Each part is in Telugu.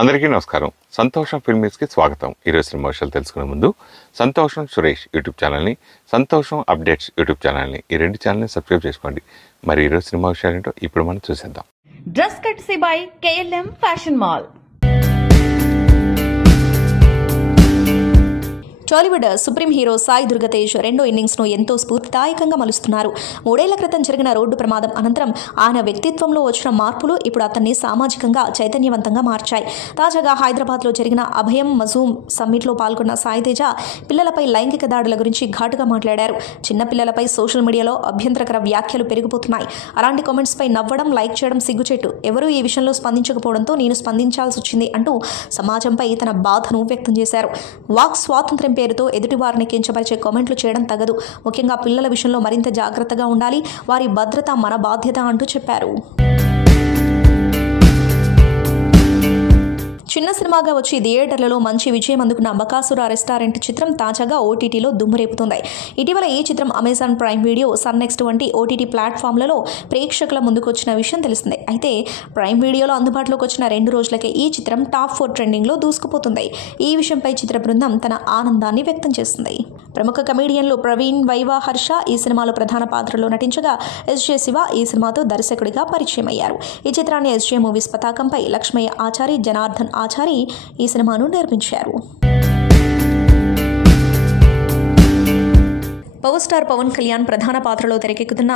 అందరికీ నమస్కారం. సంతోషం ఫిల్మీస్కి స్వాగతం. ఈరోజు సినిమా విషయాలు తెలుసుకునే ముందు సంతోషం సురేష్ యూట్యూబ్ ఛానల్ని, సంతోషం అప్డేట్స్ యూట్యూబ్ ఛానల్ని, ఈ రెండు ఛానల్ని సబ్స్క్రైబ్ చేసుకోండి. మరి ఈరోజు సినిమా విషయాలు ఏంటో ఇప్పుడు మనం చూసేద్దాం. Dress కట్సీ by KLM fashion mall. Tollywood supreme hero Sai Durgatej రెండో ఇన్నింగ్స్ను ఎంతో స్ఫూర్తిదాయకంగా మలుస్తున్నారు. 3 ఏళ్ల క్రితం జరిగిన రోడ్డు ప్రమాదం అనంతరం ఆయన వ్యక్తిత్వంలో వచ్చిన మార్పులు ఇప్పుడు అతన్ని సామాజికంగా చైతన్యవంతంగా మార్చాయి. తాజాగా హైదరాబాద్లో జరిగిన అభయం మజూమ్ సమ్మిట్లో పాల్గొన్న సాయితేజ పిల్లలపై లైంగిక దాడుల గురించి ఘాటుగా మాట్లాడారు. చిన్నపిల్లలపై సోషల్ మీడియాలో అభ్యంతరకర వ్యాఖ్యలు పెరిగిపోతున్నాయి. అలాంటి కామెంట్స్పై నవ్వడం, లైక్ చేయడం సిగ్గుచెట్టు. ఎవరూ ఈ విషయంలో స్పందించకపోవడంతో నేను స్పందించాల్సి వచ్చింది అంటూ సమాజంపై తన బాధను వ్యక్తం చేశారు. వాక్ స్వాతంత్ర్యం పేరుతో ఎదుటివారిని కించపరిచే కామెంట్లు చేయడం తగదు. ముఖ్యంగా పిల్లల విషయంలో మరింత జాగ్రత్తగా ఉండాలి. వారి భద్రత మన బాధ్యత అంటూ చెప్పారు. చిన్న సినిమాగా వచ్చి థియేటర్లలో మంచి విజయం అందుకున్న బకాసుర రెస్టారెంట్ చిత్రం తాజాగా ఓటీటీలో దుమ్మురేపుతుంది. ఇటీవల ఈ చిత్రం Amazon Prime video, Sun NXT వంటి ఓటీటీ ప్లాట్ఫామ్లలో ప్రేక్షకుల ముందుకు వచ్చిన విషయం తెలిసిందే. అయితే ప్రైమ్ వీడియోలో అందుబాటులోకి వచ్చిన 2 రోజులకే ఈ చిత్రం టాప్ 4 ట్రెండింగ్లో దూసుకుపోతుంది. ఈ విషయంపై చిత్ర బృందం తన ఆనందాన్ని వ్యక్తం చేస్తుంది. ప్రముఖ కమెడియన్లు ప్రవీణ్, వైవా, హర్ష ఈ సినిమాలో ప్రధాన పాత్రలో నటించగా SJ శివ ఈ సినిమాతో దర్శకుడిగా పరిచయం అయ్యారు. ఈ చిత్రాన్ని SJ మూవీస్ పతాకంపై లక్ష్మయ్య ఆచారి, జనార్దన్ ఆచారి ఈ సినిమాను నిర్మించారు. పవర్ స్టార్ పవన్ కళ్యాణ్ ప్రధాన పాత్రలో తెరకెక్కుతున్న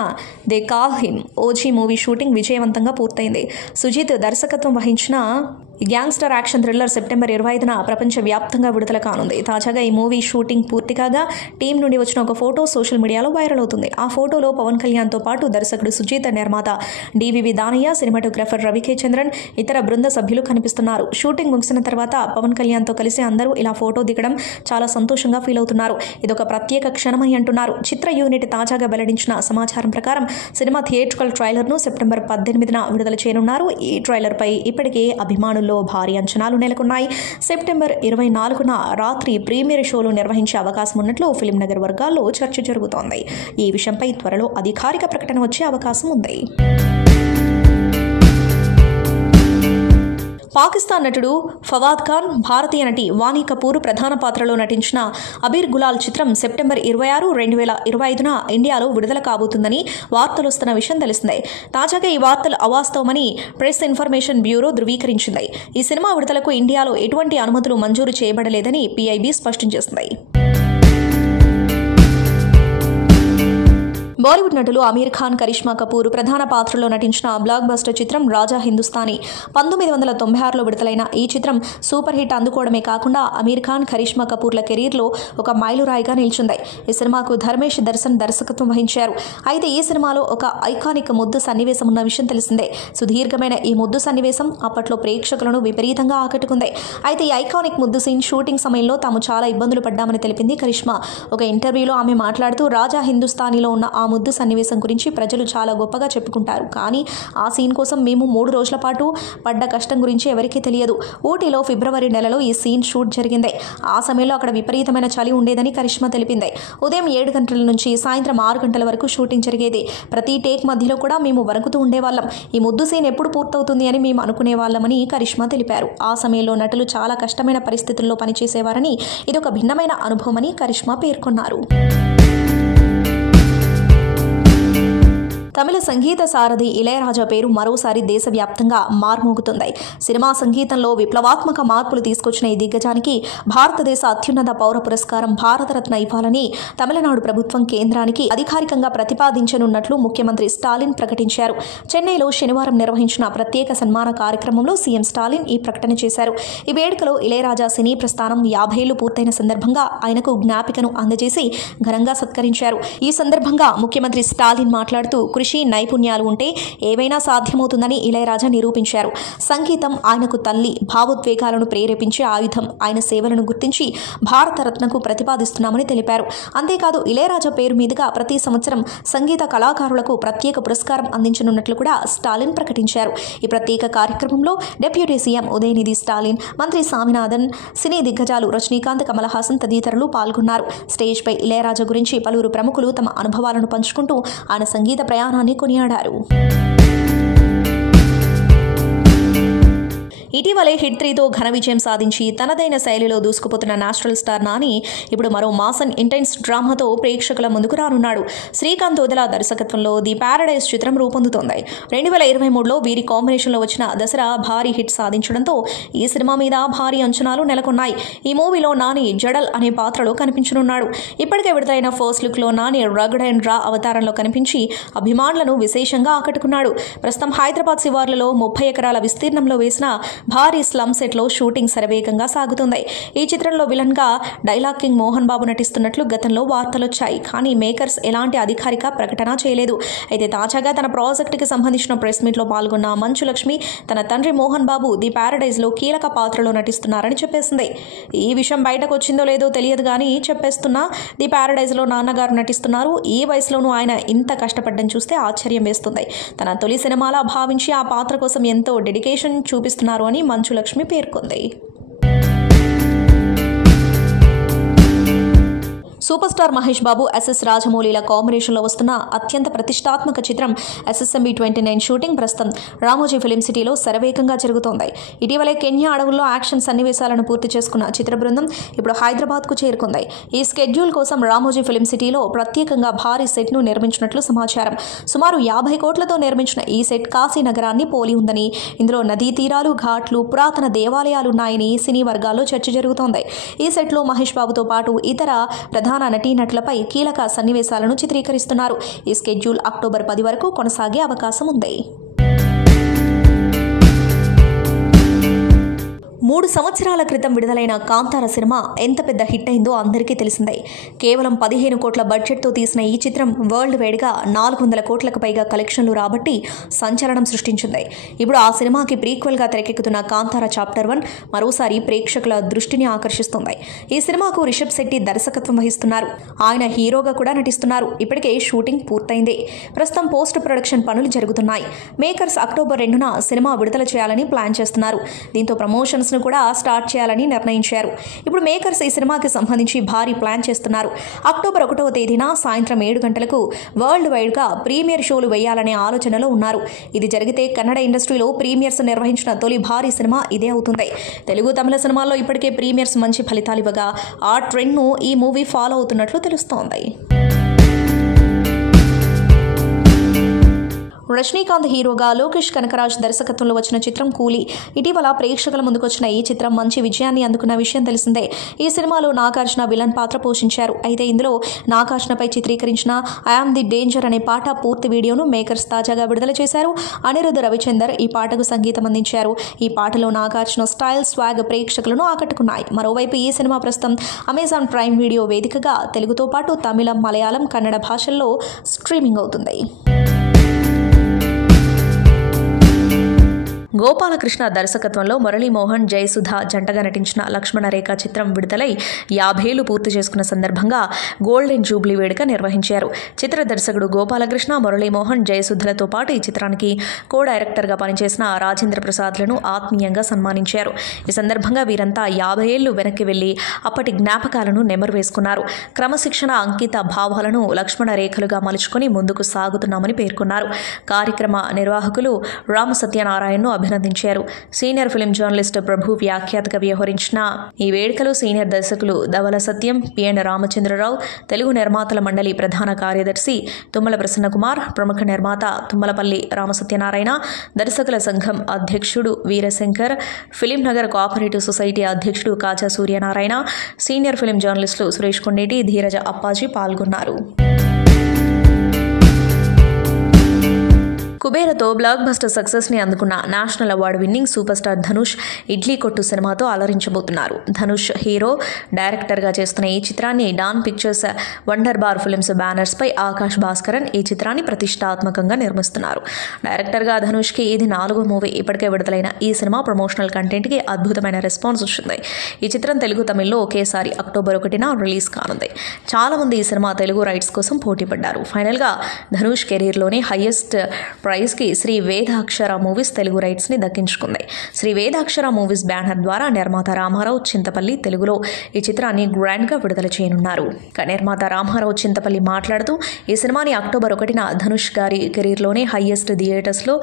they call him OG movie shooting విజయవంతంగా పూర్తయింది. సుజిత్ దర్శకత్వం వహించిన గ్యాంగ్స్టర్ యాక్షన్ థ్రిల్లర్ సెప్టెంబర్ 25న ప్రపంచవ్యాప్తంగా విడుదల కానుంది. తాజాగా ఈ మూవీ షూటింగ్ పూర్తి కాగా టీం నుండి వచ్చిన ఒక ఫోటో సోషల్ మీడియాలో వైరల్ అవుతుంది. ఆ ఫోటోలో పవన్ కళ్యాణ్తో పాటు దర్శకుడు సుజిత్, నిర్మాత DVV దానయ్య, సినిమాటోగ్రాఫర్ రవికే చంద్రన్, ఇతర బృంద సభ్యులు కనిపిస్తున్నారు. షూటింగ్ ముగిసిన తర్వాత పవన్ కళ్యాణ్తో కలిసి అందరూ ఇలా ఫోటో దిగడం చాలా సంతోషంగా ఫీల్ అవుతున్నారు. ఇదొక ప్రత్యేక క్షణమని అంటున్నారు. చిత్ర యూనిట్ తాజాగా వెల్లడించిన సమాచారం ప్రకారం సినిమా థియేట్రికల్ ట్రైలర్ను సెప్టెంబర్ 18న విడుదల చేయనున్నారు. ఈ ట్రైలర్పై ఇప్పటికే అభిమానులు భారీ అంచనాలు నెలకొన్నాయి. సెప్టెంబర్ 24న రాత్రి ప్రీమియర్ షోలు నిర్వహించే అవకాశం ఉన్నట్లు ఫిల్మ్ నగర్ వర్గాల్లో చర్చ జరుగుతోంది. ఈ విషయంపై త్వరలో అధికారిక ప్రకటన వచ్చే అవకాశం ఉంది. పాకిస్తాన్ నటుడు ఫవాద్ ఖాన్, భారతీయ నటి వాణి కపూర్ ప్రధాన పాత్రలో నటించిన అబీర్ గులాల్ చిత్రం సెప్టెంబర్ 26, 2025న ఇండియాలో విడుదల కాబోతుందని వార్తలు వస్తున్న విషయం తెలిసిందే. తాజాగా ఈ వార్తలు అవాస్తవమని ప్రెస్ ఇన్ఫర్మేషన్ బ్యూరో ధృవీకరించింది. ఈ సినిమా విడుదలకు ఇండియాలో ఎటువంటి అనుమతులు మంజూరు చేయబడలేదని PIB స్పష్టం చేసింది. బాలీవుడ్ నటులు అమీర్ ఖాన్, కరిష్మా కపూర్ ప్రధాన పాత్రలో నటించిన బ్లాక్ బస్టర్ చిత్రం రాజా హిందుస్థానీ 1996లో విడుదలైన ఈ చిత్రం సూపర్ హిట్ అందుకోవడమే కాకుండా అమీర్ ఖాన్, కరిష్మా కపూర్ల కెరీర్లో ఒక మైలురాయిగా నిలిచింది. ఈ సినిమాకు ధర్మేష్ దర్శన్ దర్శకత్వం వహించారు. అయితే ఈ సినిమాలో ఒక ఐకానిక్ ముద్దు సన్నివేశం ఉన్న విషయం తెలిసిందే. సుదీర్ఘమైన ఈ ముద్దు సన్నివేశం అప్పట్లో ప్రేక్షకులను విపరీతంగా ఆకట్టుకుంది. అయితే ఈ ఐకానిక్ ముద్దు సీన్ షూటింగ్ సమయంలో తాము చాలా ఇబ్బందులు పడ్డామని తెలిపింది కరిష్మా. ఒక ఇంటర్వ్యూలో ఆమె మాట్లాడుతూ రాజా హిందుస్థానీలో ఉన్న ఆ ముద్దు సన్నివేశం గురించి ప్రజలు చాలా గొప్పగా చెప్పుకుంటారు, కానీ ఆ సీన్ కోసం మేము 3 రోజుల పాటు పడ్డ కష్టం గురించి ఎవరికీ తెలియదు. ఊటీలో ఫిబ్రవరి నెలలో ఈ సీన్ షూట్ జరిగింది. ఆ సమయంలో అక్కడ విపరీతమైన చలి ఉండేదని కరిష్మా తెలిపింది. ఉదయం 7 గంటల నుంచి సాయంత్రం 6 గంటల వరకు షూటింగ్ జరిగేది. ప్రతి టేక్ మధ్యలో కూడా మేము వణుకుతూ ఉండేవాళ్ళం. ఈ ముద్దు సీన్ ఎప్పుడు పూర్తవుతుంది అని మేము అనుకునేవాళ్ళమని కరిష్మా తెలిపారు. ఆ సమయంలో నటులు చాలా కష్టమైన పరిస్థితుల్లో పనిచేసేవారని, ఇదొక భిన్నమైన అనుభవమని కరిష్మా పేర్కొన్నారు. తమిళ సంగీత సారథి ఇళయరాజా పేరు మరోసారి దేశవ్యాప్తంగా మార్మోగుతుంది. సినిమా సంగీతంలో విప్లవాత్మక మార్పులు తీసుకొచ్చిన ఈ దిగ్గజానికి భారతదేశ అత్యున్నత పౌర పురస్కారం భారతరత్న ఇవ్వాలని తమిళనాడు ప్రభుత్వం కేంద్రానికి అధికారికంగా ప్రతిపాదించనున్నట్లు ముఖ్యమంత్రి స్టాలిన్ ప్రకటించారు. చెన్నైలో శనివారం నిర్వహించిన ప్రత్యేక సన్మాన కార్యక్రమంలో సీఎం స్టాలిన్ ఈ ప్రకటన చేశారు. ఈ వేడుకలో ఇళయరాజా సినీ ప్రస్థానం 50 ఏళ్లు పూర్తయిన సందర్భంగా ఆయనకు జ్ఞాపికను అందజేసి ఘనంగా సత్కరించారు. ఈ సందర్భంగా ముఖ్యమంత్రి స్టాలిన్ మాట్లాడుతూ నైపుణ్యాలు ఉంటే ఏవైనా సాధ్యమవుతుందని ఇళయరాజా నిరూపించారు. సంగీతం ఆయనకు తల్లి, భావోద్వేగాలను ప్రేరేపించే ఆయుధం. ఆయన సేవలను గుర్తించి భారతరత్నకు ప్రతిపాదిస్తున్నామని తెలిపారు. అంతేకాదు ఇళయరాజా పేరు మీదుగా ప్రతి సంవత్సరం సంగీత కళాకారులకు ప్రత్యేక పురస్కారం అందించనున్నట్లు కూడా స్టాలిన్ ప్రకటించారు. ఈ ప్రత్యేక కార్యక్రమంలో డిప్యూటీ సీఎం ఉదయనిధి స్టాలిన్, మంత్రి స్వామినాథన్, సినీ దిగ్గజాలు రజనీకాంత్, కమల్ హాసన్ తదితరులు పాల్గొన్నారు. స్టేజ్పై ఇళయరాజా గురించి పలువురు ప్రముఖులు తమ అనుభవాలను పంచుకుంటూ ఆయన సంగీత ప్రయాణాన్ని కొనియాడారు. ఇటీవలే హిట్ 3తో ఘన విజయం సాధించి తనదైన శైలిలో దూసుకుపోతున్న నేషనల్ స్టార్ నాని ఇప్పుడు మరో మాసన్ ఇంటెన్స్ డ్రామాతో ప్రేక్షకుల ముందుకు రానున్నాడు. శ్రీకాంత్ ఓదెలా దర్శకత్వంలో ది ప్యారడైజ్ చిత్రం రూపొందుతోంది. 2023లో వీరి కాంబినేషన్లో వచ్చిన దసరా భారీ హిట్ సాధించడంతో ఈ సినిమా మీద భారీ అంచనాలు నెలకొన్నాయి. ఈ మూవీలో నాని జడల్ అనే పాత్రలో కనిపించనున్నాడు. ఇప్పటికే విడుదలైన ఫస్ట్ లుక్లో నాని రగడ్ అండ్ రా అవతారంలో కనిపించి అభిమానులను విశేషంగా ఆకట్టుకున్నాడు. ప్రస్తుతం హైదరాబాద్ శివార్లలో 30 ఎకరాల విస్తీర్ణంలో వేసిన భారీ స్లమ్ సెట్లో షూటింగ్ శరవేగంగా సాగుతుంది. ఈ చిత్రంలో విలన్ గా డైలాగ్ కింగ్ మోహన్ బాబు నటిస్తున్నట్లు గతంలో వార్తలొచ్చాయి. కానీ మేకర్స్ ఎలాంటి అధికారిక ప్రకటన చేయలేదు. అయితే తాజాగా తన ప్రాజెక్టుకి సంబంధించిన ప్రెస్ మీట్లో పాల్గొన్న మంచు లక్ష్మి తన తండ్రి మోహన్ బాబు ది ప్యారడైజ్లో కీలక పాత్రలో నటిస్తున్నారని చెప్పేసింది. ఈ విషయం బయటకు వచ్చిందో లేదో తెలియదు కానీ చెప్పేస్తున్నా ది ప్యారడైజ్లో నాన్నగారు నటిస్తున్నారు. ఈ వయసులోనూ ఆయన ఇంత కష్టపడ్డం చూస్తే ఆశ్చర్యం వేస్తుంది. తన తొలి సినిమాలా భావించి ఆ పాత్ర కోసం ఎంతో డెడికేషన్ చూపిస్తున్నారు అని మంచు లక్ష్మి పేర్కొంది. Super star Mahesh Babu SS రాజమౌళిల కాంబినేషన్లో వస్తున్న అత్యంత ప్రతిష్టాత్మక చిత్రం SSMB 29 షూటింగ్ ప్రస్తుతం రామోజీ ఫిలిం సిటీలో శరవేగంగా జరుగుతోంది. ఇటీవలే కెన్యా అడవుల్లో యాక్షన్ సన్నివేశాలను పూర్తి చేసుకున్న చిత్ర బృందం ఇప్పుడు హైదరాబాద్కు చేరుకుంది. ఈ స్కెడ్యూల్ కోసం రామోజీ ఫిలిం సిటీలో ప్రత్యేకంగా భారీ సెట్ను నిర్మించినట్లు సమాచారం. సుమారు 50 కోట్లతో నిర్మించిన ఈ సెట్ కాశీ నగరాన్ని పోలి ఉందని, ఇందులో నదీ తీరాలు, ఘాట్లు, పురాతన దేవాలయాలున్నాయని సినీ వర్గాల్లో చర్చ జరుగుతోంది. ఈ సెట్లో మహేష్ బాబుతో పాటు ఇతర ప్రధాన నటీనటులపై కీలక సన్నివేశాలను చిత్రీకరిస్తున్నారు. ఈ స్కెడ్యూల్ అక్టోబర్ 10 వరకు కొనసాగే అవకాశం ఉంది. 3 సంవత్సరాల క్రితం విడుదలైన కాంతార సినిమా ఎంత పెద్ద హిట్ అయిందో అందరికీ తెలిసిందే. కేవలం 15 కోట్ల బడ్జెట్తో తీసిన ఈ చిత్రం వరల్డ్ వైడ్గా 400 కోట్లకు పైగా కలెక్షన్లు రాబట్టి సంచలనం సృష్టించింది. ఇప్పుడు ఆ సినిమాకి ప్రీక్వెల్గా తెరకెక్కుతున్న కాంతార చాప్టర్ 1 మరోసారి ప్రేక్షకుల దృష్టిని ఆకర్షిస్తుంది. ఈ సినిమాకు రిషబ్ శెట్టి దర్శకత్వం వహిస్తున్నారు. ఆయన హీరోగా కూడా నటిస్తున్నారు. ఇప్పటికే షూటింగ్ పూర్తయింది. ప్రస్తుతం పోస్ట్ ప్రొడక్షన్ పనులు జరుగుతున్నాయి. మేకర్స్ అక్టోబర్ 2న సినిమా విడుదల చేయాలని ప్లాన్ చేస్తున్నారు. దీంతో ప్రమోషన్స్ కూడా స్టార్ట్ చేయాలని నిర్ణయించారు. ఇప్పుడు మేకర్స్ ఈ సినిమాకి సంబంధించి భారీ ప్లాన్ చేస్తున్నారు. అక్టోబర్ 1వ తేదీన సాయంత్రం 7 గంటలకు వరల్డ్ వైడ్గా ప్రీమియర్ షోలు వేయాలనే ఆలోచనలో ఉన్నారు. ఇది జరిగితే కన్నడ ఇండస్ట్రీలో ప్రీమియర్స్ నిర్వహించిన తొలి భారీ సినిమా ఇదే అవుతుంది. తెలుగు, తమిళ సినిమాల్లో ఇప్పటికే ప్రీమియర్స్ మంచి ఫలితాలు ఇవ్వగా ఆ ట్రెండ్ను ఈ మూవీ ఫాలో అవుతున్నట్లు తెలుస్తోంది. రజనీకాంత్ హీరోగా లోకేష్ కనకరాజ్ దర్శకత్వంలో వచ్చిన చిత్రం కూలీ. ఇటీవల ప్రేక్షకుల ముందుకొచ్చిన ఈ చిత్రం మంచి విజయాన్ని అందుకున్న విషయం తెలిసిందే. ఈ సినిమాలో నాగార్జున విలన్ పాత్ర పోషించారు. అయితే ఇందులో నాగార్జునపై చిత్రీకరించిన ఐఆమ్ ది డేంజర్ అనే పాట పూర్తి వీడియోను మేకర్స్ తాజాగా విడుదల చేశారు. అనిరుద్ధ్ రవిచందర్ ఈ పాటకు సంగీతం అందించారు. ఈ పాటలో నాగార్జున స్టైల్, స్వాగ్ ప్రేక్షకులను ఆకట్టుకున్నాయి. మరోవైపు ఈ సినిమా ప్రస్తుతం అమెజాన్ ప్రైమ్ వీడియో వేదికగా తెలుగుతో పాటు తమిళం, మలయాళం, కన్నడ భాషల్లో స్ట్రీమింగ్ అవుతుంది. గోపాలకృష్ణ దర్శకత్వంలో మురళీమోహన్, జయసుధ జంటగా నటించిన లక్ష్మణ రేఖ చిత్రం విడుదలై 50 ఏళ్లు పూర్తి చేసుకున్న సందర్భంగా గోల్డెన్ జూబ్లీ వేడుక నిర్వహించారు. చిత్ర దర్శకుడు గోపాలకృష్ణ, మురళీమోహన్, జయసుధలతో పాటు ఈ చిత్రానికి కో డైరెక్టర్గా పనిచేసిన రాజేంద్ర ప్రసాద్లను ఆత్మీయంగా సన్మానించారు. ఈ సందర్భంగా వీరంతా 50 ఏళ్లు వెనక్కి వెళ్లి అప్పటి జ్ఞాపకాలను నెమరు వేసుకున్నారు. క్రమశిక్షణ, అంకిత భావాలను లక్ష్మణ రేఖలుగా మలుచుకొని ముందుకు సాగుతున్నామని పేర్కొన్నారు. కార్యక్రమ నిర్వాహకులు రామ సత్యనారాయణను అభినందించారు. సీనియర్ ఫిల్మ్ జర్నలిస్ట్ ప్రభు వ్యాఖ్యాతగా వ్యవహరించిన ఈ వేడుకలో సీనియర్ దర్శకులు ధవల సత్యం, పిఎన్ రామచంద్రరావు, తెలుగు నిర్మాతల మండలి ప్రధాన కార్యదర్శి తుమ్మల ప్రసన్నకుమార్, ప్రముఖ నిర్మాత తుమ్మలపల్లి రామసత్యనారాయణ, దర్శకుల సంఘం అధ్యక్షుడు Veerashankar, film Nagar cooperative society అధ్యక్షుడు కాజా సూర్యనారాయణ, సీనియర్ ఫిల్మ్ జర్నలిస్టులు సురేష్ కొండేటి, ధీరజ అప్పాజీ పాల్గొన్నారు. కుబేరతో బ్లాక్ బస్టర్ సక్సెస్ని అందుకున్న national award winning super star Dhanush Idli Kottu సినిమాతో అలరించబోతున్నారు. ధనుష్ హీరో, డైరెక్టర్గా చేస్తున్న ఈ చిత్రాన్ని Dawn Pictures, Wunderbar Films బ్యానర్స్పై ఆకాష్ భాస్కరన్ ఈ చిత్రాన్ని ప్రతిష్టాత్మకంగా నిర్మిస్తున్నారు. డైరెక్టర్గా ధనుష్కి ఇది 4వ మూవీ. ఇప్పటికే విడుదలైన ఈ సినిమా ప్రమోషనల్ కంటెంట్కి అద్భుతమైన రెస్పాన్స్ వచ్చింది. ఈ చిత్రం తెలుగు, తమిళ్లో ఒకేసారి అక్టోబర్ 1న రిలీజ్ కానుంది. చాలామంది ఈ సినిమా తెలుగు రైట్స్ కోసం పోటీ పడ్డారు. ఫైనల్గా ధనుష్ కెరీర్లోనే హైయెస్ట్ ప్రైజ్కి శ్రీ వేదాక్షర మూవీస్ తెలుగు రైట్స్ని దక్కించుకుంది. శ్రీ వేదాక్షర మూవీస్ బ్యానర్ ద్వారా నిర్మాత రామారావు చింతపల్లి తెలుగులో ఈ చిత్రాన్ని గ్రాండ్గా విడుదల చేయనున్నారు. నిర్మాత రామారావు చింతపల్లి మాట్లాడుతూ ఈ సినిమాని అక్టోబర్ 1న ధనుష్ గారి కెరీర్లోనే హైయెస్ట్ థియేటర్స్లో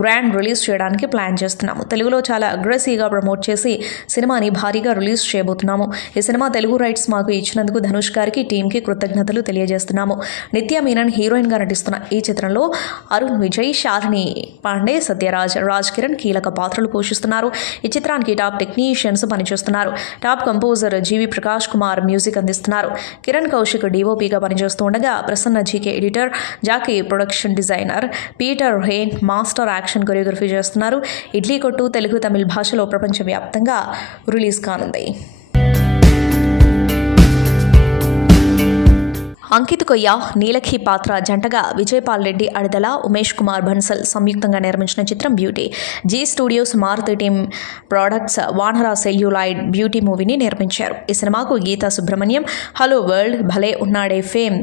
గ్రాండ్ రిలీజ్ చేయడానికి ప్లాన్ చేస్తున్నాము. తెలుగులో చాలా అగ్రెసివ్గా ప్రమోట్ చేసి సినిమాని భారీగా రిలీజ్ చేయబోతున్నాము. ఈ సినిమా తెలుగు రైట్స్ మాకు ఇచ్చినందుకు ధనుష్ గారికి, టీంకి కృతజ్ఞతలు తెలియజేస్తున్నాము. నిత్య మీనన్ హీరోయిన్గా నటిస్తున్న ఈ చిత్రంలో అరుణ్ విజయ్, శాలిని పాండే, సత్యరాజ్, రాజ్ కిరణ్ కీలక పాత్రలు పోషిస్తున్నారు. ఈ చిత్రానికి టాప్ టెక్నీషియన్స్ పనిచేస్తున్నారు. Top composer GV Prakash Kumar music అందిస్తున్నారు. కిరణ్ కౌశిక్ డీఓపీగా పనిచేస్తూ ఉండగా Prasanna GK editor, Jacky production designer, Peter Hein master action choreography చేస్తున్నారు. ఇడ్లీ కొట్టు తెలుగు, తమిళ భాషలో ప్రపంచవ్యాప్తంగా రిలీజ్ కానుంది. అంకిత్ కొయ్య, నీలఖి పాత్ర జంటగా విజయపాల్ రెడ్డి అడిదల, ఉమేష్ కుమార్ బన్సల్ సంయుక్తంగా నిర్మించిన చిత్రం Beauty. Zee Studios, Maruti Team Products, Vanara Celluloid Beauty మూవీని నిర్మించారు. ఈ సినిమాకు గీతా సుబ్రహ్మణ్యం, హలో వరల్డ్, భలే ఉన్నాడే ఫేమ్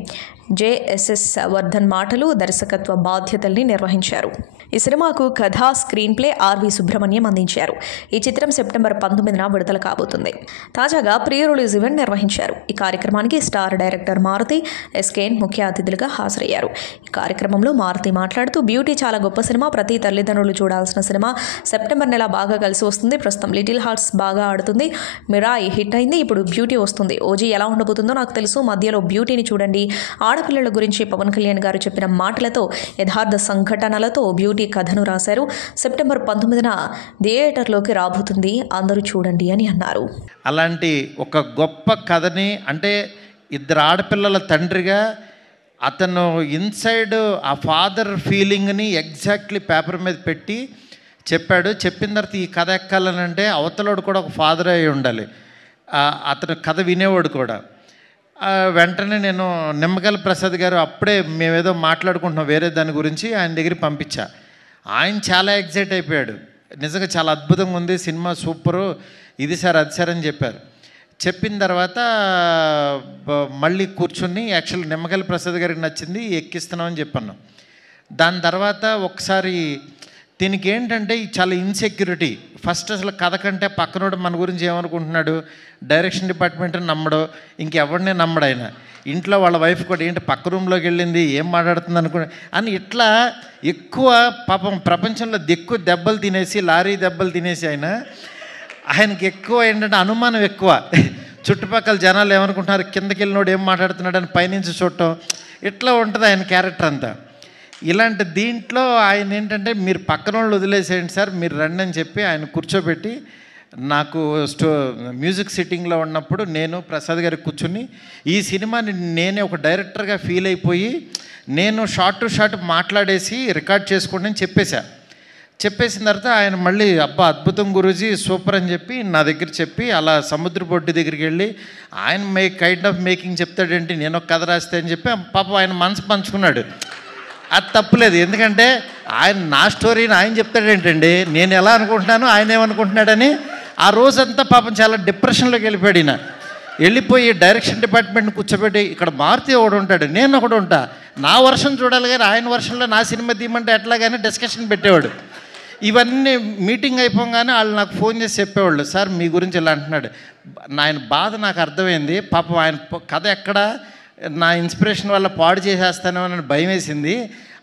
జేఎస్ఎస్ వర్ధన్ మాటలు, దర్శకత్వ బాధ్యతల్ని నిర్వహించారు. ఈ సినిమాకు కథ, స్క్రీన్ ప్లే ఆర్వి సుబ్రహ్మణ్యం అందించారు. ఈ చిత్రం సెప్టెంబర్ 19న విడుదల కాబోతుంది. తాజాగా ప్రీ రిలీజ్ ఈవెంట్ నిర్వహించారు. ఈ కార్యక్రమానికి స్టార్ డైరెక్టర్ మారుతి, ఎస్కేఎన్ ముఖ్య అతిథులుగా హాజరయ్యారు. ఈ కార్యక్రమంలో మారుతి మాట్లాడుతూ బ్యూటీ చాలా గొప్ప సినిమా, ప్రతి తల్లిదండ్రులు చూడాల్సిన సినిమా. సెప్టెంబర్ నెల బాగా కలిసి వస్తుంది. ప్రస్తుతం లిటిల్ హార్ట్స్ బాగా ఆడుతుంది, మిరాయి హిట్ అయింది, ఇప్పుడు బ్యూటీ వస్తుంది. ఓజీ ఎలా ఉండబోతుందో నాకు తెలుసు, మధ్యలో బ్యూటీని చూడండి. ఆడపిల్లల గురించి పవన్ కళ్యాణ్ గారు చెప్పిన మాటలతో, యథార్థ సంఘటనలతో బ్యూటీ కథను రాశారు. సెప్టెంబర్ 19న థియేటర్లోకి రాబోతుంది, అందరూ చూడండి అని అన్నారు. అలాంటి ఒక గొప్ప కథని, అంటే ఇద్దరు ఆడపిల్లల తండ్రిగా అతను ఇన్సైడ్ ఆ ఫాదర్ ఫీలింగ్ని ఎగ్జాక్ట్లీ పేపర్ మీద పెట్టి చెప్పాడు. చెప్పిన తర్వాత ఈ కథ ఎక్కాలనంటే అవతలోడు కూడా ఒక ఫాదర్ అయి ఉండాలి, అతను కథ వినేవాడు కూడా. వెంటనే నేను నిమ్మగల ప్రసాద్ గారు, అప్పుడే మేమేదో మాట్లాడుకుంటున్నాం వేరే దాని గురించి, ఆయన దగ్గరికి పంపించా. ఆయన చాలా ఎగ్జైట్ అయిపోయాడు. నిజంగా చాలా అద్భుతంగా ఉంది సినిమా, సూపరు, ఇది సార్ అది సార్ అని చెప్పారు. చెప్పిన తర్వాత మళ్ళీ కూర్చుని యాక్చువల్ నిమ్మగల ప్రసాద్ గారికి నచ్చింది, ఎక్కిస్తున్నామని చెప్పాను. దాని తర్వాత ఒకసారి దీనికి ఏంటంటే చాలా ఇన్సెక్యూరిటీ. ఫస్ట్ అసలు కథ కంటే పక్కనోడు మన గురించి ఏమనుకుంటున్నాడు, డైరెక్షన్ డిపార్ట్మెంట్ నమ్మడు, ఇంకెవరినే నమ్మడు. ఆయన ఇంట్లో వాళ్ళ వైఫ్ కూడా ఏంటి పక్క రూమ్లోకి వెళ్ళింది, ఏం మాట్లాడుతుంది అనుకుని అని ఇట్లా ఎక్కువ పాపం ప్రపంచంలో ఎక్కువ దెబ్బలు తినేసి, లారీ దెబ్బలు తినేసి ఆయనకి ఎక్కువ ఏంటంటే అనుమానం ఎక్కువ. చుట్టుపక్కల జనాలు ఏమనుకుంటున్నారు, కిందకి వెళ్ళినోడు ఏం మాట్లాడుతున్నాడు అని పైనుంచి చూడటం, ఇట్లా ఉంటుంది ఆయన క్యారెక్టర్ అంతా. ఇలాంటి దీంట్లో ఆయన ఏంటంటే మీరు పక్కన వాళ్ళు వదిలేసేయండి సార్, మీరు రండి అని చెప్పి ఆయన కూర్చోబెట్టి, నాకు మ్యూజిక్ సిట్టింగ్లో ఉన్నప్పుడు నేను ప్రసాద్ గారికి కూర్చుని ఈ సినిమాని నేనే ఒక డైరెక్టర్గా ఫీల్ అయిపోయి నేను షార్ట్ టు షార్ట్ మాట్లాడేసి రికార్డ్ చేసుకోండి అని చెప్పేసిన తర్వాత ఆయన మళ్ళీ అబ్బా అద్భుతం గురూజీ సూపర్ అని చెప్పి నా దగ్గర చెప్పి, అలా సముద్ర బొడ్డు దగ్గరికి వెళ్ళి ఆయన కైండ్ ఆఫ్ మేకింగ్ చెప్తాడేంటి, నేను ఒక కథ రాస్తే అని చెప్పి పాపం ఆయన మనసు పంచుకున్నాడు. అది తప్పులేదు, ఎందుకంటే ఆయన నా స్టోరీని ఆయన చెప్తాడేంటండి, నేను ఎలా అనుకుంటున్నాను ఆయన ఏమనుకుంటున్నాడని. ఆ రోజంతా పాపం చాలా డిప్రెషన్లోకి వెళ్ళిపోయాడు. ఈయన వెళ్ళిపోయి డైరెక్షన్ డిపార్ట్మెంట్ని కూర్చోబెట్టి, ఇక్కడ మారుతి ఒకడు ఉంటాడు, నేను ఒకడు ఉంటా, నా వర్షన్ చూడాలి కానీ ఆయన వర్షన్లో నా సినిమా తీయమంటే ఎట్లాగానే డిస్కషన్ పెట్టేవాడు. ఇవన్నీ మీటింగ్ అయిపోగానే వాళ్ళు నాకు ఫోన్ చేసి చెప్పేవాళ్ళు, సార్ మీ గురించి ఇలా అంటున్నాడు. ఆయన బాధ నాకు అర్థమైంది. పాపం ఆయన కథ ఎక్కడ నా ఇన్స్పిరేషన్ వల్ల పాడు చేసేస్తానో అని భయం వేసింది.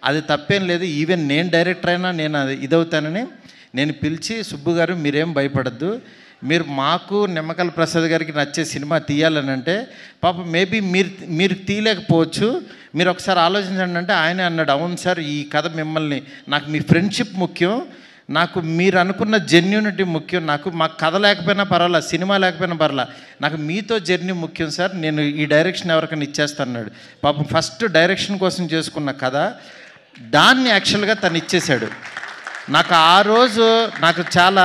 అది తప్పేం లేదు, ఈవెన్ నేను డైరెక్టర్ అయినా నేను అది ఇదవుతానని నేను పిలిచి, సుబ్బు గారు మీరేం భయపడద్దు, మీరు మాకు నిమ్మకల ప్రసాద్ గారికి నచ్చే సినిమా తీయాలని అంటే, పాపం మేబీ మీరు తీయలేకపోవచ్చు, మీరు ఒకసారి ఆలోచించండి అంటే ఆయనే అన్నాడు, అవును సార్ ఈ కథ మిమ్మల్ని, నాకు మీ ఫ్రెండ్షిప్ ముఖ్యం, నాకు మీరు అనుకున్న జెన్యూనిటీ ముఖ్యం, నాకు మాకు కథ లేకపోయినా పర్వాలా, సినిమా లేకపోయినా పర్వాలా, నాకు మీతో జర్నీ ముఖ్యం సార్, నేను ఈ డైరెక్షన్ ఎవరికైనా ఇచ్చేస్తాన్నాడు. పాపం ఫస్ట్ డైరెక్షన్ కోసం చేసుకున్న కథ దాన్ని యాక్చువల్గా తను ఇచ్చేశాడు. నాకు ఆ రోజు నాకు చాలా,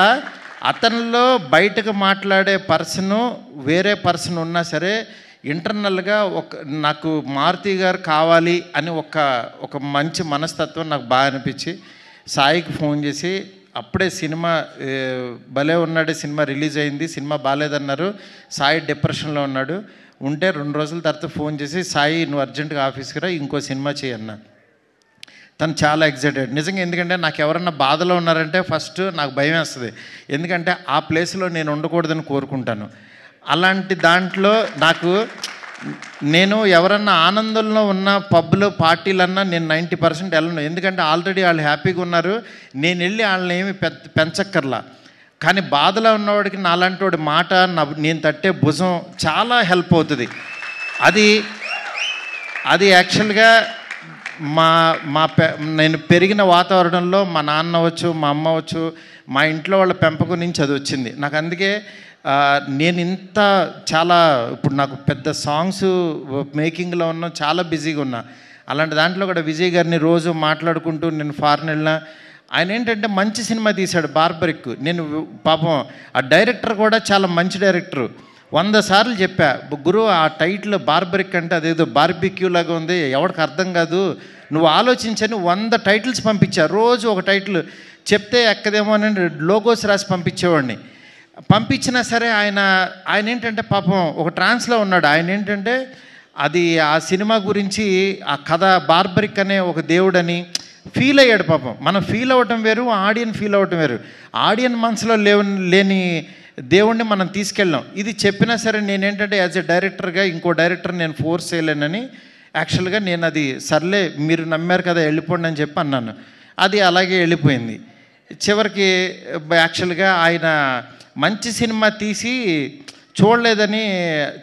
అతనిలో బయటకు మాట్లాడే పర్సను వేరే పర్సన్ ఉన్నా సరే ఇంటర్నల్గా నాకు మారుతి గారు కావాలి అని ఒక మంచి మనస్తత్వం నాకు బాగా అనిపించి సాయికి ఫోన్ చేసి, అప్పుడే సినిమా భలే ఉన్నాడు సినిమా రిలీజ్ అయింది, సినిమా బాగాలేదన్నారు, సాయి డిప్రెషన్లో ఉన్నాడు, ఉంటే 2 రోజుల తర్వాత ఫోన్ చేసి, సాయి నువ్వు అర్జెంటుగా ఆఫీస్కి రా, ఇంకో సినిమా చేయన్నా. తను చాలా ఎగ్జైటెడ్ నిజంగా. ఎందుకంటే నాకు ఎవరన్నా బాధలో ఉన్నారంటే ఫస్ట్ నాకు భయం వేస్తుంది, ఎందుకంటే ఆ ప్లేస్లో నేను ఉండకూడదని కోరుకుంటాను. అలాంటి దాంట్లో నేను ఎవరన్నా ఆనందంలో ఉన్న పబ్లో పార్టీలన్నా నేను 90% వెళ్ళను, ఎందుకంటే ఆల్రెడీ వాళ్ళు హ్యాపీగా ఉన్నారు, నేను వెళ్ళి వాళ్ళని ఏమి పెంచక్కర్లా. కానీ బాధలో ఉన్నవాడికి నాలాంటి వాడి మాట, నేను తట్టే భుజం చాలా హెల్ప్ అవుతుంది. అది యాక్చువల్గా నేను పెరిగిన వాతావరణంలో మా నాన్న అవ్వచ్చు, మా అమ్మ అవ్వచ్చు, మా ఇంట్లో వాళ్ళ పెంపకం నుంచి అది వచ్చింది నాకు. అందుకే నేను చాలా ఇప్పుడు నాకు పెద్ద సాంగ్స్ మేకింగ్లో ఉన్నా, చాలా బిజీగా ఉన్నా. అలాంటి దాంట్లో కూడా విజయ్ గారిని రోజు మాట్లాడుకుంటూ నేను ఫారెన్ వెళ్ళినా, ఆయన ఏంటంటే మంచి సినిమా తీశాడు బార్బరిక్. నేను పాపం ఆ డైరెక్టర్ కూడా చాలా మంచి డైరెక్టరు. 100 సార్లు చెప్పా, గురు ఆ టైటిల్ బార్బరిక్ అంటే అదేదో బార్బిక్యూ లాగా ఉంది, ఎవరికి అర్థం కాదు, నువ్వు ఆలోచించని 100 టైటిల్స్ పంపించా. రోజు ఒక టైటిల్ చెప్తే ఎక్కదేమో అని లోగోస్ రాసి పంపించేవాడిని. పంపించినా సరే ఆయన ఏంటంటే పాపం ఒక ట్రాన్స్లో ఉన్నాడు. ఆయన ఏంటంటే అది ఆ సినిమా గురించి ఆ కథ బార్బరిక్ అనే ఒక దేవుడని ఫీల్ అయ్యాడు పాపం. మనం ఫీల్ అవ్వటం వేరు, ఆడియన్ ఫీల్ అవ్వటం వేరు. ఆడియన్ మనసులో లేని దేవుణ్ణి మనం తీసుకెళ్ళాం. ఇది చెప్పినా సరే నేనేంటంటే యాజ్ ఎ డైరెక్టర్గా ఇంకో డైరెక్టర్ నేను ఫోర్స్ చేయలేనని యాక్చువల్గా నేను అది సర్లే మీరు నమ్మారు కదా వెళ్ళిపోండి అని చెప్పి అన్నాను. అది అలాగే వెళ్ళిపోయింది. చివరికి యాక్చువల్గా ఆయన మంచి సినిమా తీసి చూడలేదని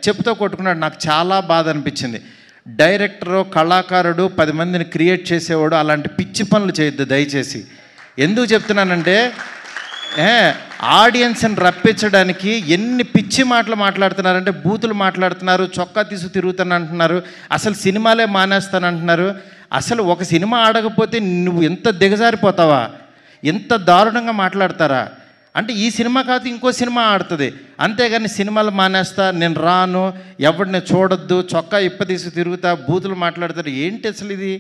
చెప్పుతో కొట్టుకున్నాడు. నాకు చాలా బాధ అనిపించింది. డైరెక్టరు, కళాకారుడు 10 మందిని క్రియేట్ చేసేవాడు అలాంటి పిచ్చి పనులు చేయొద్దు దయచేసి. ఎందుకు చెప్తున్నానంటే ఆడియన్స్ని రప్పించడానికి ఎన్ని పిచ్చి మాటలు మాట్లాడుతున్నారంటే, బూతులు మాట్లాడుతున్నారు, చొక్కా తీసు తిరుగుతాను అంటున్నారు, అసలు సినిమాలే మానేస్తానంటున్నారు. అసలు ఒక సినిమా ఆడకపోతే నువ్వు ఎంత దిగజారిపోతావా, ఎంత దారుణంగా మాట్లాడతారా అంటే ఈ సినిమా కాదు ఇంకో సినిమా ఆడుతుంది, అంతేగాని సినిమాలు మానేస్తా, నేను రాను, ఎవరిని చూడొద్దు, చొక్కా ఇప్పదీసి తిరుగుతా, బూతులు మాట్లాడతారు. ఏంటి అసలు ఇది?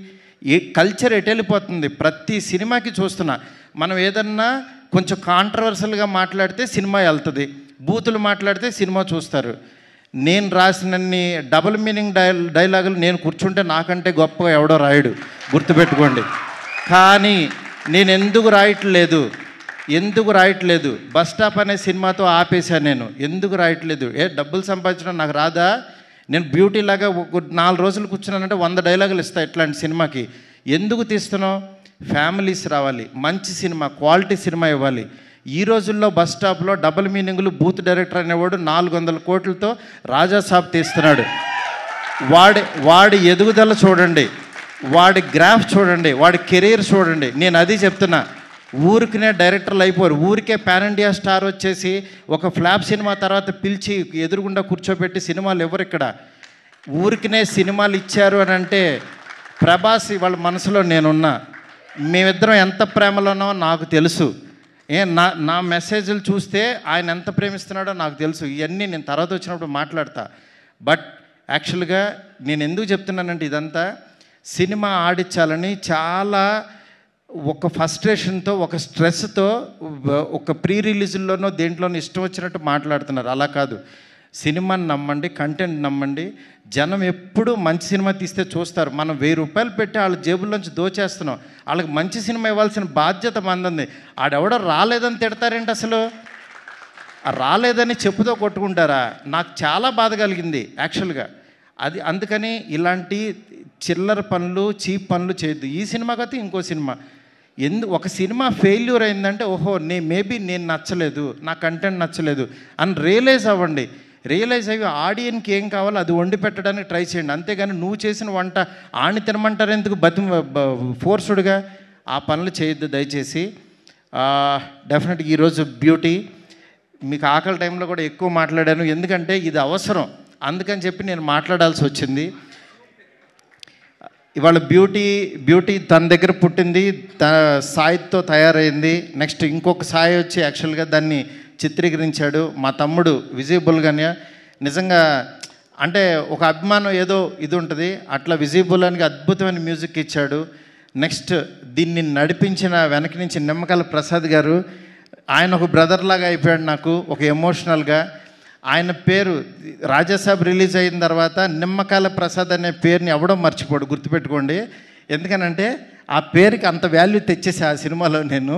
ఏ కల్చర్ ఎటు వెళ్ళిపోతుంది? ప్రతి సినిమాకి చూస్తున్నా, మనం ఏదన్నా కొంచెం కాంట్రవర్సల్గా మాట్లాడితే సినిమా వెళ్తుంది, బూతులు మాట్లాడితే సినిమా చూస్తారు. నేను రాసినన్ని డబుల్ మీనింగ్ డైలాగులు నేను కూర్చుంటే నాకంటే గొప్పగా ఎవడో రాయడు, గుర్తుపెట్టుకోండి. కానీ నేను ఎందుకు రాయట్లేదు? బస్ స్టాప్ అనే సినిమాతో ఆపేశాను నేను. ఎందుకు రాయట్లేదు? డబ్బులు సంపాదించడం నాకు రాదా? నేను బ్యూటీ లాగా 4 రోజులు కూర్చున్నానంటే 100 డైలాగులు ఇస్తాను ఇట్లాంటి సినిమాకి. ఎందుకు తీస్తున్నావు? ఫ్యామిలీస్ రావాలి, మంచి సినిమా, క్వాలిటీ సినిమా ఇవ్వాలి. ఈ రోజుల్లో బస్ స్టాప్లో డబుల్ మీనింగ్లు, బూత్ డైరెక్టర్ అనేవాడు 400 కోట్లతో రాజాసాబ్ తీస్తున్నాడు. వాడి ఎదుగుదల చూడండి, వాడి గ్రాఫ్ చూడండి, వాడి కెరీర్ చూడండి. నేను అది చెప్తున్నా, ఊరికినే డైరెక్టర్లు అయిపోరు. ఊరికే పాన్ ఇండియా స్టార్ వచ్చేసి ఒక ఫ్లాప్ సినిమా తర్వాత పిలిచి ఎదురుగుండా కూర్చోబెట్టి సినిమాలు ఎవరు ఇక్కడ? ఊరికినే సినిమాలు ఇచ్చారు అని అంటే ప్రభాస్ వాళ్ళ మనసులో నేనున్నా, మేమిద్దరం ఎంత ప్రేమలోనో నాకు తెలుసు. నా మెసేజ్లు చూస్తే ఆయన ఎంత ప్రేమిస్తున్నాడో నాకు తెలుసు. ఇవన్నీ నేను తర్వాత వచ్చినప్పుడు మాట్లాడతా. బట్ యాక్చువల్గా నేను ఎందుకు చెప్తున్నానంటే ఇదంతా సినిమా ఆడించాలని చాలా ఒక ఫ్రస్ట్రేషన్తో, ఒక స్ట్రెస్తో, ఒక ప్రీ రిలీజుల్లోనో దేంట్లోనో ఇష్టం వచ్చినట్టు మాట్లాడుతున్నారు. అలా కాదు. సినిమాని నమ్మండి, కంటెంట్ నమ్మండి. జనం ఎప్పుడు మంచి సినిమా తీస్తే చూస్తారు. మనం 1000 రూపాయలు పెట్టి వాళ్ళ జేబుల్లోంచి దోచేస్తున్నాం. వాళ్ళకి మంచి సినిమా ఇవ్వాల్సిన బాధ్యత మంది. ఆడెవడో రాలేదని తిడతారేంటి? అసలు రాలేదని చెప్పుతో కొట్టుకుంటారా? నాకు చాలా బాధ కలిగింది యాక్చువల్గా. అందుకని ఇలాంటి చిల్లర పనులు, చీప్ పనులు చేయొద్దు. ఈ సినిమా కాదు ఇంకో సినిమా. ఒక సినిమా ఫెయిల్యూర్ అయిందంటే ఓహో మేబీ నేను నచ్చలేదు, నా కంటెంట్ నచ్చలేదు అని రియలైజ్ అవ్వండి. రియలైజ్ అయ్యి ఆడియన్కి ఏం కావాలో అది వండి పెట్టడానికి ట్రై చేయండి. అంతేగాని నువ్వు చేసిన వంట ఆని తినమంటారు ఎందుకు ఫోర్స్డ్గా? ఆ పనులు చేయొద్దు దయచేసి. డెఫినెట్గా ఈరోజు బ్యూటీ, మీకు ఆకలి టైంలో కూడా ఎక్కువ మాట్లాడాను, ఎందుకంటే ఇది అవసరం, అందుకని చెప్పి నేను మాట్లాడాల్సి వచ్చింది. ఇవాళ బ్యూటీ తన దగ్గర పుట్టింది, సాయితో తయారైంది. నెక్స్ట్ ఇంకొక సాయి వచ్చి యాక్చువల్గా దాన్ని చిత్రీకరించాడు మా తమ్ముడు విజయబుల్గానే. నిజంగా అంటే ఒక అభిమానం ఏదో ఇది ఉంటుంది, అట్లా విజయబుల్గానికి అద్భుతమైన మ్యూజిక్ ఇచ్చాడు. నెక్స్ట్ దీన్ని నడిపించిన వెనక నుంచి నిమ్మకాయల ప్రసాద్ గారు, ఆయన ఒక బ్రదర్ లాగా అయిపోయాడు నాకు, ఒక ఎమోషనల్గా. ఆయన పేరు రాజాసాబ్ రిలీజ్ అయిన తర్వాత నిమ్మకాయల ప్రసాద్ అనే పేరుని ఎవడో మర్చిపోడు, గుర్తుపెట్టుకోండి. ఎందుకనంటే ఆ పేరుకి అంత వాల్యూ తెచ్చేసి ఆ సినిమాలో నేను.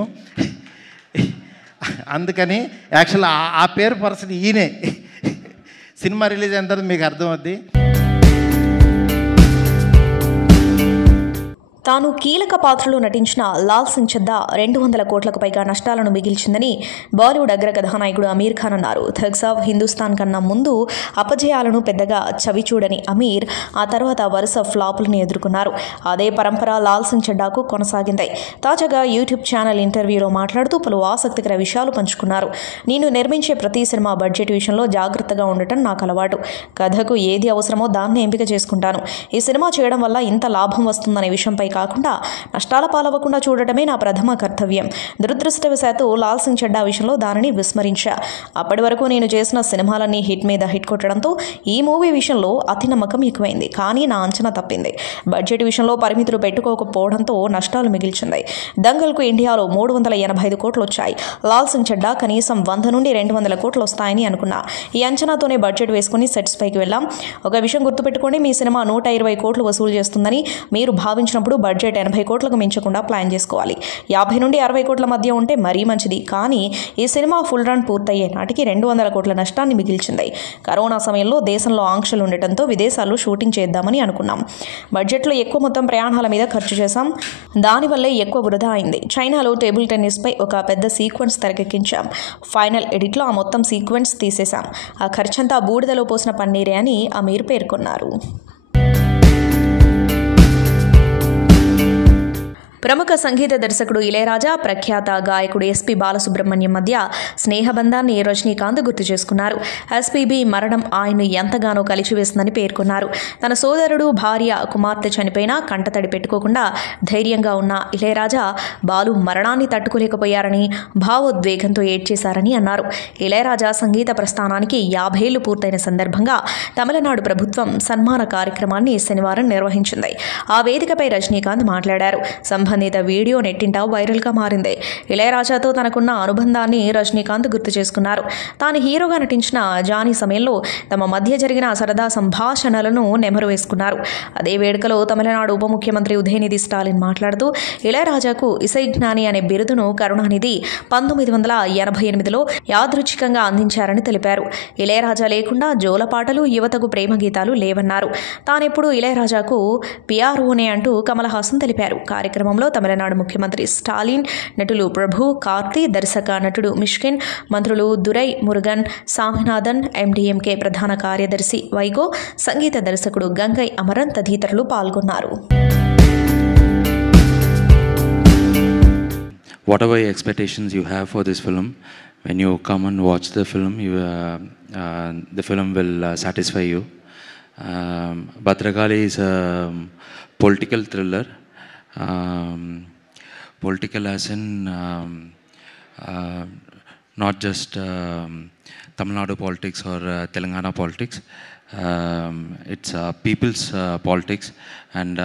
అందుకని యాక్చువల్ ఆ పేరు పర్సన్ ఈయనే. సినిమా రిలీజ్ అయిన తర్వాత మీకు అర్థమవుద్ది. తాను కీలక పాత్రలో నటించిన లాల్ సింగ్ చద్దా 200 కోట్లకు పైగా నష్టాలను మిగిల్చిందని బాలీవుడ్ అగ్ర కథానాయకుడు అమీర్ ఖాన్ అన్నారు. థగ్స్ ఆఫ్ హిందుస్థాన్ కన్నా ముందు అపజయాలను పెద్దగా చవిచూడని అమీర్ ఆ తర్వాత వరుస ఫ్లాపులను ఎదుర్కొన్నారు. అదే పరంపర లాల్ సింగ్ చడ్డాకు కొనసాగింది. తాజాగా యూట్యూబ్ ఛానల్ ఇంటర్వ్యూలో మాట్లాడుతూ పలు ఆసక్తికర విషయాలు పంచుకున్నారు. నేను నిర్మించే ప్రతి సినిమా బడ్జెట్ విషయంలో జాగ్రత్తగా ఉండటం నాకు అలవాటు. కథకు ఏది అవసరమో దాన్ని ఎంపిక చేసుకుంటాను. ఈ సినిమా చేయడం వల్ల ఇంత లాభం వస్తుందనే విషయంపై కాకుండా నష్టాల పాలవ్వకుండా చూడటమే నా ప్రథమ కర్తవ్యం. దురదృష్టవశాత్తు లాల్ సింగ్ చడ్డా విషయంలో దానిని విస్మరించా. అప్పటి వరకు నేను చేసిన సినిమాలన్నీ హిట్ మీద హిట్ కొట్టడంతో ఈ మూవీ విషయంలో అతి నమ్మకం ఎక్కువైంది. కానీ నా అంచనా తప్పింది. బడ్జెట్ విషయంలో పరిమితులు పెట్టుకోకపోవడంతో నష్టాలు మిగిల్చింది. దంగల్కు ఇండియాలో 385 కోట్లు వచ్చాయి. లాల్ సింగ్ చడ్డా కనీసం 100 నుండి 200 కోట్లు వస్తాయని అనుకున్నా. ఈ అంచనాతోనే బడ్జెట్ వేసుకుని సెట్స్ పైకి వెళ్ళాం. ఒక విషయం గుర్తుపెట్టుకోండి, మీ సినిమా 120 కోట్లు వసూలు చేస్తుందని మీరు భావించినప్పుడు బడ్జెట్ 80 కోట్లకు మించకుండా ప్లాన్ చేసుకోవాలి. 50 నుండి 60 కోట్ల మధ్య ఉంటే మరీ మంచిది. కానీ ఈ సినిమా ఫుల్ రన్ పూర్తయ్యే నాటికి 200 కోట్ల నష్టాన్ని మిగిల్చింది. కరోనా సమయంలో దేశంలో ఆంక్షలు ఉండటంతో విదేశాల్లో షూటింగ్ చేద్దామని అనుకున్నాం. బడ్జెట్లో ఎక్కువ మొత్తం ప్రయాణాల మీద ఖర్చు చేశాం. దానివల్లే ఎక్కువ వృధా అయింది. చైనాలో టేబుల్ టెన్నిస్పై ఒక పెద్ద సీక్వెన్స్ తెరకెక్కించాం. ఫైనల్ ఎడిట్లో ఆ మొత్తం సీక్వెన్స్ తీసేశాం. ఆ ఖర్చంతా బూడిదలో పోసిన పన్నీరే అని అమీర్ పేర్కొన్నారు. ప్రముఖ సంగీత దర్శకుడు ఇళయరాజా, ప్రఖ్యాత గాయకుడు ఎస్పి బాలసుబ్రహ్మణ్యం మధ్య స్నేహబంధాన్ని రజనీకాంత్ గుర్తు చేసుకున్నారు. ఎస్పీబీ మరణం ఆయన్ను ఎంతగానో కలిచివేసిందని పేర్కొన్నారు. తన సోదరుడు, భార్య, కుమార్తె చనిపోయినా కంటతడి పెట్టుకోకుండా ధైర్యంగా ఉన్న ఇళయరాజా బాలు మరణాన్ని తట్టుకోలేకపోయారని, భావోద్వేగంతో ఏడ్చేశారని అన్నారు. ఇళయరాజా సంగీత ప్రస్థానానికి 50 ఏళ్లు పూర్తయిన సందర్భంగా తమిళనాడు ప్రభుత్వం సన్మాన కార్యక్రమాన్ని శనివారం నిర్వహించింది. ఆ వేదికపై రజనీకాంత్ మాట్లాడారు. సంబంధిత వీడియో నెట్టింట వైరల్గా మారింది. ఇళయరాజాతో తనకున్న అనుబంధాన్ని రజనీకాంత్ గుర్తు చేసుకున్నారు. తాను హీరోగా నటించిన జానీ సమయంలో తమ మధ్య జరిగిన సరదా సంభాషణలను నెమరు వేసుకున్నారు. అదే వేడుకలో తమిళనాడు ఉప ముఖ్యమంత్రి ఉదయనిధి స్టాలిన్ మాట్లాడుతూ ఇళయరాజాకు ఇసైజ్ఞాని అనే బిరుదును కరుణానిధి 1988లో యాదృచ్ఛికంగా అందించారని తెలిపారు. ఇళయరాజా లేకుండా జోలపాటలు, యువతకు ప్రేమ గీతాలు లేవన్నారు. తానెప్పుడు ఇళయరాజాకు పిఆర్ఓనే అంటూ కమల్ హాసన్ తెలిపారు. కార్యక్రమంలో తమిళనాడు ముఖ్యమంత్రి స్టాలిన్, నటులు ప్రభు, కార్తీ, దర్శక నటుడు మిష్కిన్, మంత్రులు దురై మురుగన్, సామినాథన్, ఎండీఎంకే ప్రధాన కార్యదర్శి వైగో, సంగీత దర్శకుడు గంగై అమరన్ తదితరులు పాల్గొన్నారు. Whatever expectations you have for this film, when you come and watch the film, the film will satisfy you. Bhadragali is a political thriller. Political as in not just Tamil Nadu politics or Telangana politics. It's people's politics, and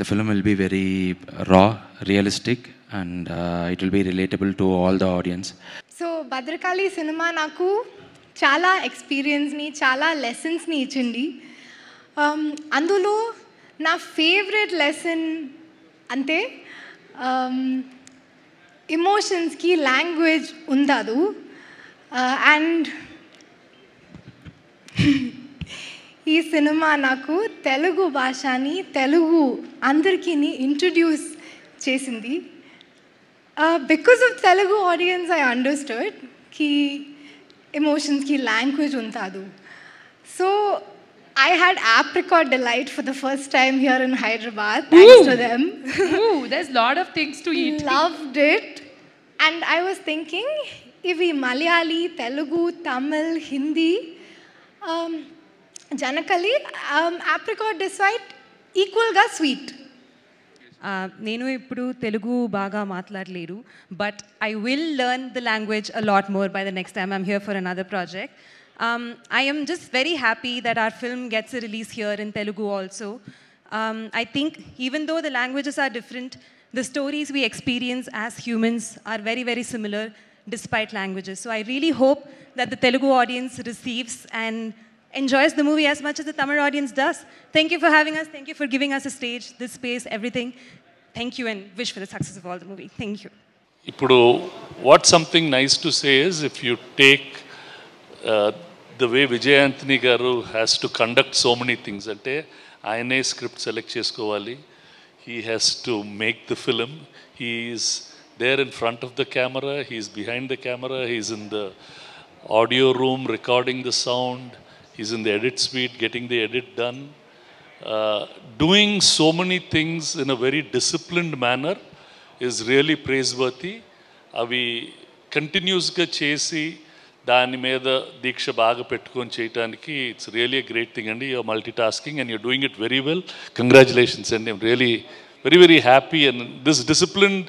the film will be very raw, realistic, and it will be relatable to all the audience. So Bhadragali cinema నాకు చాలా ఎక్స్పీరియన్స్ని, చాలా లెసన్స్ని ఇచ్చింది. అందులో నా ఫేవరెట్ లెసన్ అంటే ఎమోషన్స్కి లాంగ్వేజ్ ఉండదు. అండ్ ఈ సినిమా నాకు తెలుగు భాషని, తెలుగు అందరికీ ఇంట్రడ్యూస్ చేసింది. Because of Telugu audience I understood కి ఎమోషన్స్కి లాంగ్వేజ్ ఉండదు. So I had Apricot Delight for the first time here in Hyderabad, thanks to them. Ooh, there's a lot of things to eat. Loved it. And I was thinking, ivi Malayali, Telugu, Tamil, Hindi, Janakali, Apricot Delight equal ga sweet. నేను ఇప్పుడు తెలుగు బాగా మాట్లాడలేరు, but I will learn the language a lot more by the next time I'm here for another project. I am just very happy that our film gets a release here in Telugu also. I think even though the languages are different, the stories we experience as humans are very, very similar despite languages. So I really hope that the Telugu audience receives and enjoys the movie as much as the Tamil audience does. Thank you for having us. Thank you for giving us a stage, this space, everything. thank you and wish for the success of all the movie. Thank you. ఇప్పుడు what something nice to say is if you take the way Vijay Antony garu has to conduct so many things, అంటే ఆయనే స్క్రిప్ట్ సెలెక్ట్ చేసుకోవాలి, he has to make the film, he is there in front of the camera, he is behind the camera, he is in the audio room recording the sound, he's in the edit suite getting the edit done, doing so many things in a very disciplined manner is really praiseworthy. Avi continuous ga chesi dani meeda deeksha baga pettukoni cheyadaniki it's really a great thing andi. You're multitasking and you're doing it very well. Congratulations, and I'm really very very happy, and this disciplined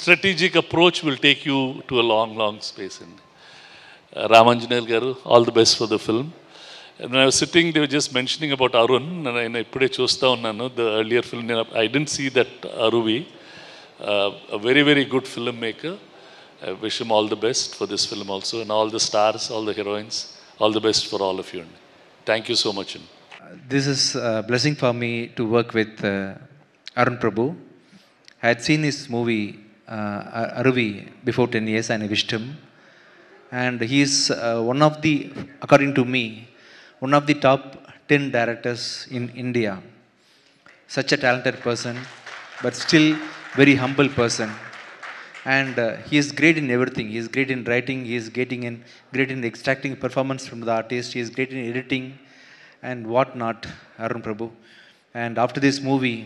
strategic approach will take you to a long space. And Ramanjanel garu, all the best for the film. And when I was sitting, they were just mentioning about Arun, and I ippude chusta unnanu the earlier film. I didn't see that Aruvi, a very very good filmmaker. I wish him all the best for this film also, and all the stars, all the heroines, all the best for all of you. Thank you so much. This is a blessing for me to work with Arun Prabhu. I had seen his movie Aruvi before 10 years, and I wished him. And he is one of the, according to me, one of the top 10 directors in India. Such a talented person, but still very humble person. And he is great in everything. He is great in writing. He is great in extracting performance from the artist. He is great in editing and what not, Arun Prabhu. And after this movie,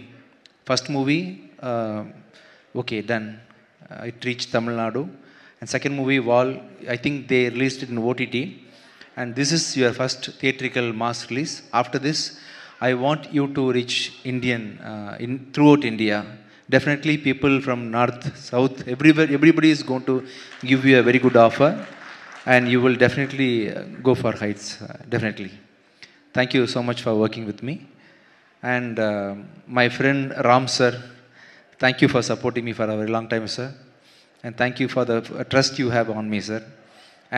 first movie, okay, done. It reached Tamil Nadu. And second movie, Wall, I think they released it in OTT. And this is your first theatrical mass release. After this, I want you to reach throughout India. Definitely people from north, south, everywhere, everybody is going to give you a very good offer. And you will definitely go for heights, definitely. Thank you so much for working with me. And my friend Ram sir, thank you for supporting me for a very long time, sir. And thank you for the trust you have on me, sir.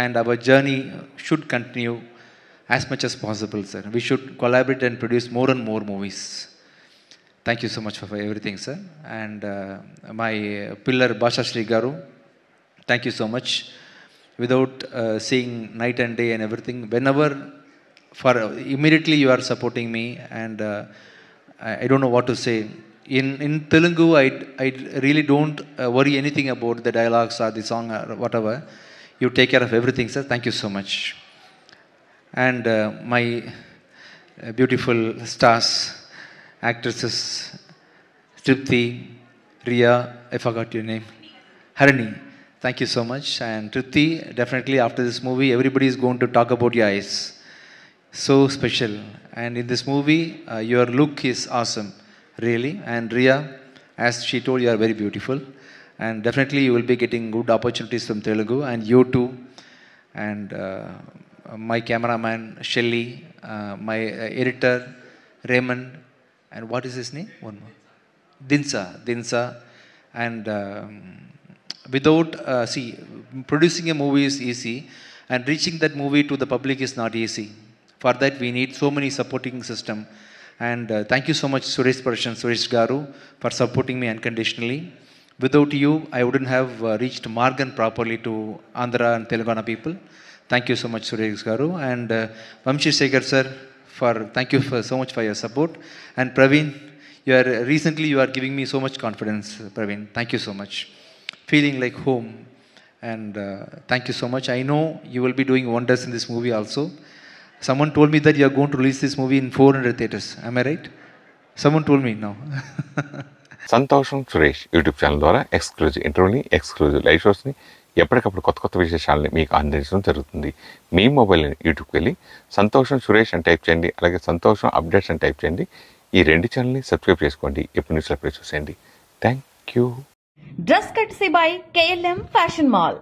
And our journey should continue as much as possible, sir. We should collaborate and produce more and more movies. Thank you so much for everything, sir. And my pillar, Basha Shri Garu, thank you so much. Without seeing night and day and everything, whenever, immediately you are supporting me, and I don't know what to say. In Telugu, I really don't worry anything about the dialogues or the song or whatever. You take care of everything, sir. Thank you so much. And my beautiful stars, actresses, Tripti, Riya, I forgot your name, Harini. Thank you so much. And Tripti, definitely after this movie, everybody is going to talk about your eyes. So special. And in this movie, your look is awesome. Really. And Riya, as she told, you are very beautiful, and definitely you will be getting good opportunities from Telugu, and you too. And my cameraman Shelly, my editor Raymond, and what is his name? One more, Dinsa. And without producing a movie is easy, and reaching that movie to the public is not easy. For that we need so many supporting system. And thank you so much, Suresh Productions, Suresh Garu, for supporting me unconditionally. Without you, I wouldn't have reached Margan properly to Andhra and Telangana people. Thank you so much, Suresh Garu. And Vamshi Sekhar sir, thank you so much for your support. And Praveen, recently you are giving me so much confidence, Praveen. Thank you so much. Feeling like home. And thank you so much. I know you will be doing wonders in this movie also. Someone told me that you are going to release this movie in 400 theaters. Am I right? Someone told me now. సంతోషం సురేష్ యూట్యూబ్ ఛానల్ ద్వారా ఎక్స్క్లూజివ్ ఇంటర్వ్యూని, ఎక్స్క్లూజివ్ లైవ్ షోస్ని, ఎప్పటికప్పుడు కొత్త విశేషాలని మీకు అందించడం జరుగుతుంది. మీ మొబైల్ని యూట్యూబ్కి వెళ్ళి సంతోషం సురేష్ అని టైప్ చేయండి, అలాగే సంతోషం అప్డేట్స్ అని టైప్ చేయండి. ఈ 2 ఛానల్ని సబ్స్క్రైబ్ చేసుకోండి, ఎప్పుడు న్యూస్లో చూసేయండి. Thank you. Dress కట్సీ by KLM fashion mall.